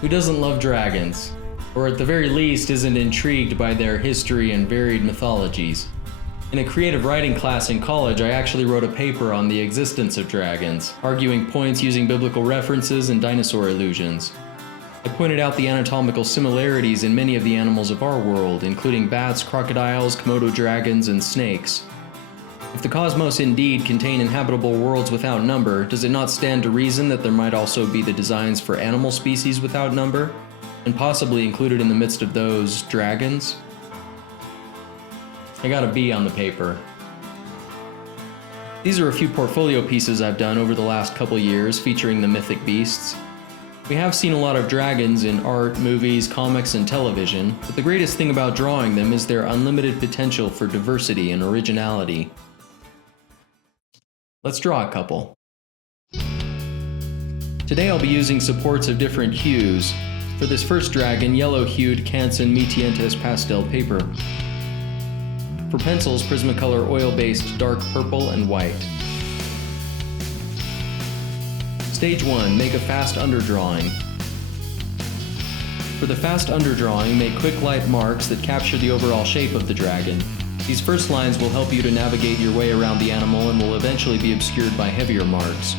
Who doesn't love dragons? Or at the very least isn't intrigued by their history and varied mythologies? In a creative writing class in college, I actually wrote a paper on the existence of dragons, arguing points using biblical references and dinosaur illusions. I pointed out the anatomical similarities in many of the animals of our world, including bats, crocodiles, Komodo dragons, and snakes. If the cosmos indeed contain inhabitable worlds without number, does it not stand to reason that there might also be the designs for animal species without number, and possibly included in the midst of those, dragons? I got a B on the paper. These are a few portfolio pieces I've done over the last couple years featuring the mythic beasts. We have seen a lot of dragons in art, movies, comics, and television, but the greatest thing about drawing them is their unlimited potential for diversity and originality. Let's draw a couple. Today I'll be using supports of different hues. For this first dragon, yellow-hued Canson Metientes pastel paper. For pencils, Prismacolor oil-based dark purple and white. Stage 1, make a fast underdrawing. For the fast underdrawing, make quick light marks that capture the overall shape of the dragon. These first lines will help you to navigate your way around the animal and will eventually be obscured by heavier marks.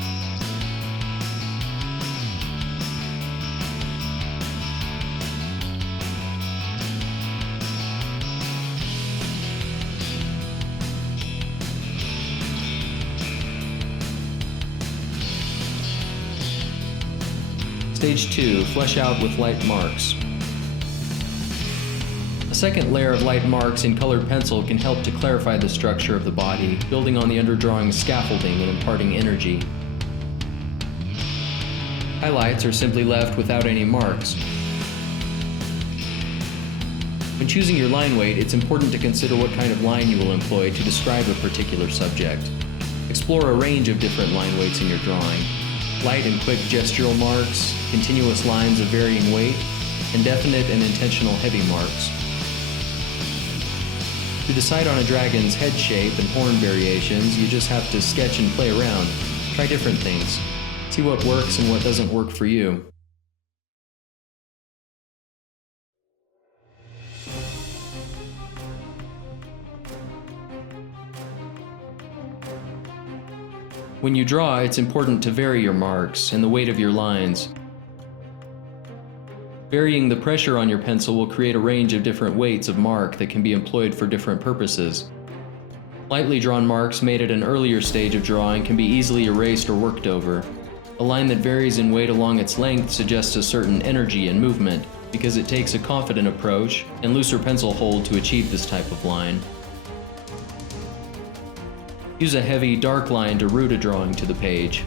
Stage 2, flesh out with light marks. A second layer of light marks in colored pencil can help to clarify the structure of the body, building on the underdrawing scaffolding and imparting energy. Highlights are simply left without any marks. When choosing your line weight, it's important to consider what kind of line you will employ to describe a particular subject. Explore a range of different line weights in your drawing. Light and quick gestural marks, continuous lines of varying weight, and definite and intentional heavy marks. To decide on a dragon's head shape and horn variations, you just have to sketch and play around. Try different things. See what works and what doesn't work for you. When you draw, it's important to vary your marks and the weight of your lines. Varying the pressure on your pencil will create a range of different weights of mark that can be employed for different purposes. Lightly drawn marks made at an earlier stage of drawing can be easily erased or worked over. A line that varies in weight along its length suggests a certain energy and movement, because it takes a confident approach and looser pencil hold to achieve this type of line. Use a heavy, dark line to root a drawing to the page.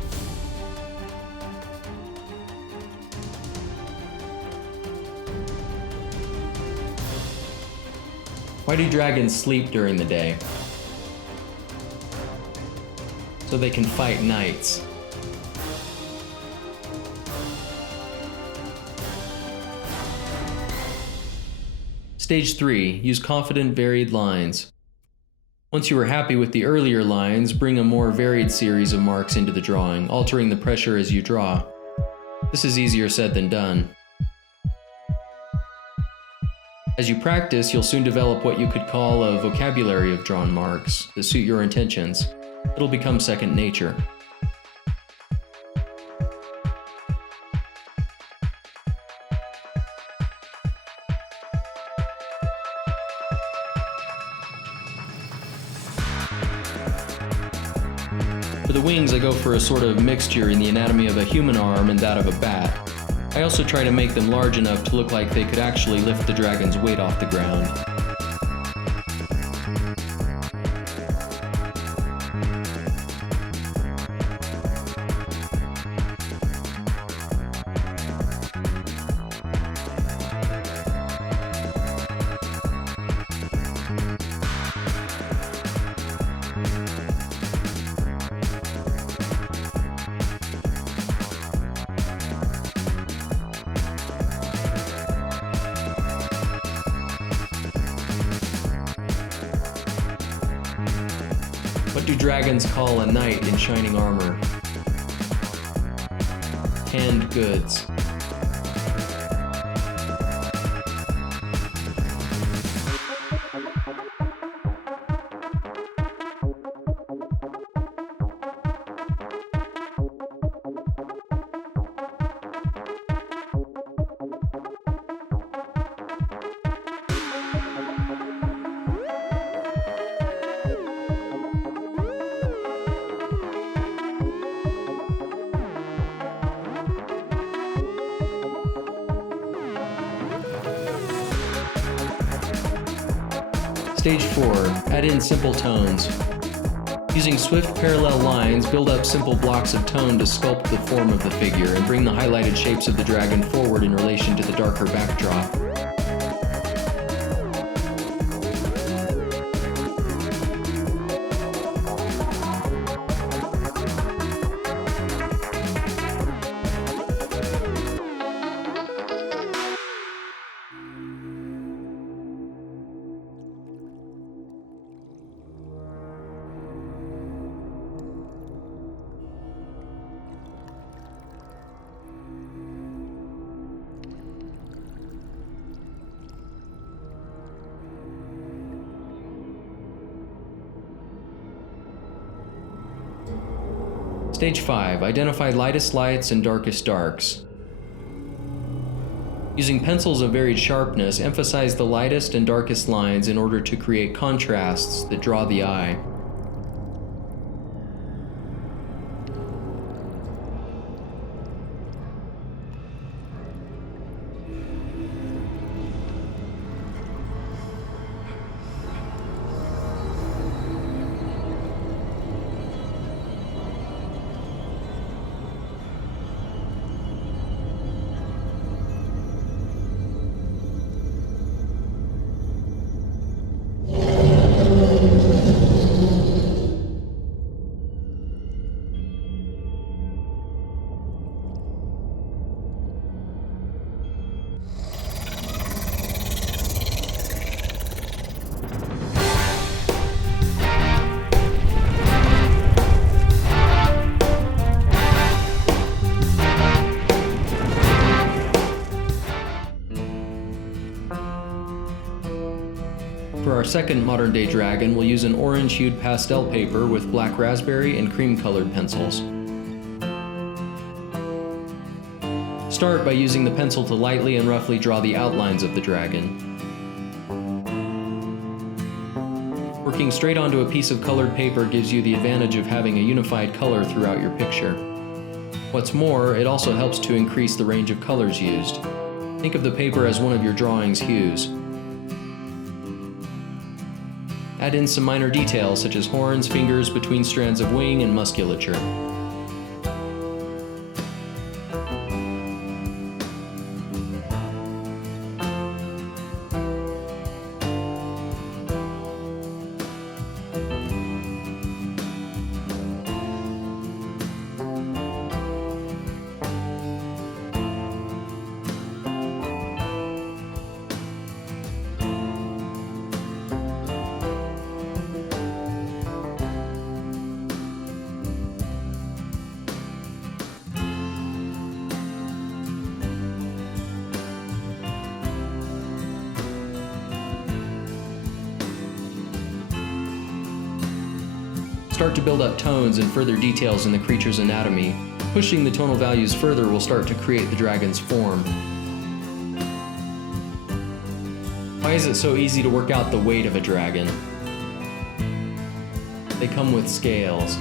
Why do dragons sleep during the day? So they can fight knights. Stage 3. Use confident, varied lines. Once you are happy with the earlier lines, bring a more varied series of marks into the drawing, altering the pressure as you draw. This is easier said than done. As you practice, you'll soon develop what you could call a vocabulary of drawn marks that suit your intentions. It'll become second nature. For the wings, I go for a sort of mixture in the anatomy of a human arm and that of a bat. I also try to make them large enough to look like they could actually lift the dragon's weight off the ground. What do dragons call a knight in shining armor? Canned goods. Stage 4. Add in simple tones. Using swift parallel lines, build up simple blocks of tone to sculpt the form of the figure and bring the highlighted shapes of the dragon forward in relation to the darker backdrop. Stage 5. Identify lightest lights and darkest darks. Using pencils of varied sharpness, emphasize the lightest and darkest lines in order to create contrasts that draw the eye. For our second modern-day dragon, we'll use an orange-hued pastel paper with black raspberry and cream-colored pencils. Start by using the pencil to lightly and roughly draw the outlines of the dragon. Working straight onto a piece of colored paper gives you the advantage of having a unified color throughout your picture. What's more, it also helps to increase the range of colors used. Think of the paper as one of your drawing's hues. Add in some minor details such as horns, fingers between strands of wing, and musculature. Start to build up tones and further details in the creature's anatomy. Pushing the tonal values further will start to create the dragon's form. Why is it so easy to work out the weight of a dragon? They come with scales.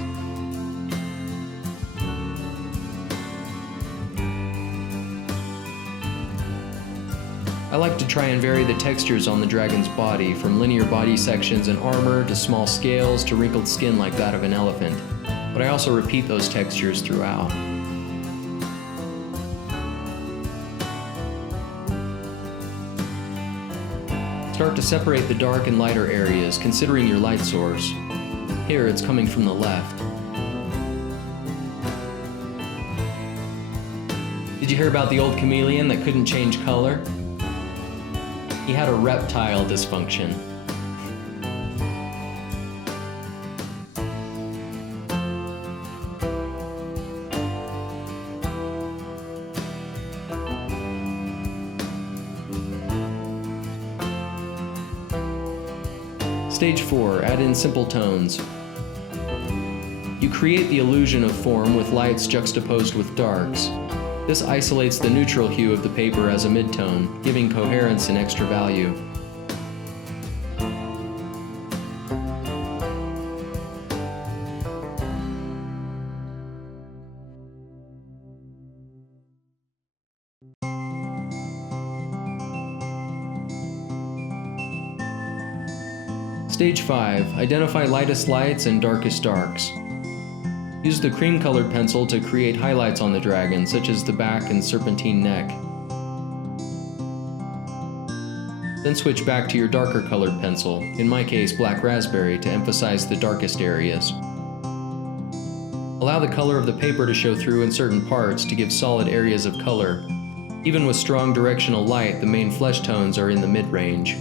I like to try and vary the textures on the dragon's body, from linear body sections and armor to small scales to wrinkled skin like that of an elephant, but I also repeat those textures throughout. Start to separate the dark and lighter areas, considering your light source. Here it's coming from the left. Did you hear about the old chameleon that couldn't change color? He had a reptile dysfunction. Stage 4. Add in simple tones. You create the illusion of form with lights juxtaposed with darks. This isolates the neutral hue of the paper as a midtone, giving coherence and extra value. Stage 5. Identify lightest lights and darkest darks. Use the cream-colored pencil to create highlights on the dragon, such as the back and serpentine neck. Then switch back to your darker colored pencil, in my case black raspberry, to emphasize the darkest areas. Allow the color of the paper to show through in certain parts to give solid areas of color. Even with strong directional light, the main flesh tones are in the mid-range.